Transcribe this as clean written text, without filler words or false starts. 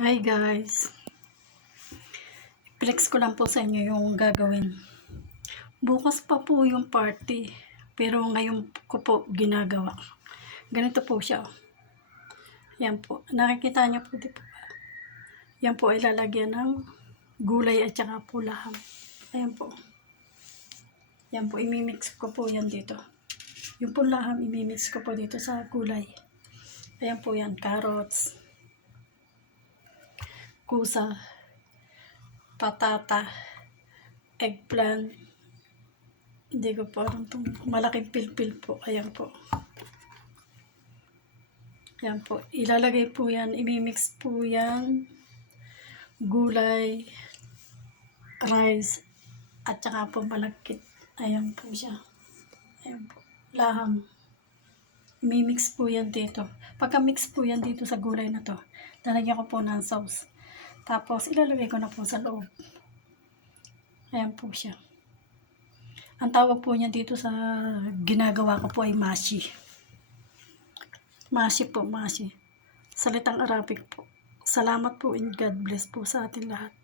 Hi guys, flex ko lang po sa inyo yung gagawin. Bukas pa po yung party, pero ngayon ko po ginagawa. Ganito po siya. Yan po, nakikita niyo po, di po. Yan po ay lalagyan ng gulay at saka po laham. Ayan po. Yan po, imimix ko po yan dito. Yung po laham, imimix ko po dito sa gulay. Ayan po yan, carrots, kusa, patata, eggplant. Hindi ko po alam itong malaking pilpil po. Ayan po. Ayan po. Ilalagay po yan. Imimix po yan. Gulay, rice, at saka po malagkit. Ayan po siya. Ayan po. Laham. Imimix po yan dito. Pagka-mix po yan dito sa gulay na to, lalagyan ko po ng sauce. Tapos ilalagay ko na po sa loob. Ayan po siya. Ang tawag po niya dito sa ginagawa ko po ay mashi. Mashi po, mashi. Salitang Arabic po. Salamat po and God bless po sa ating lahat.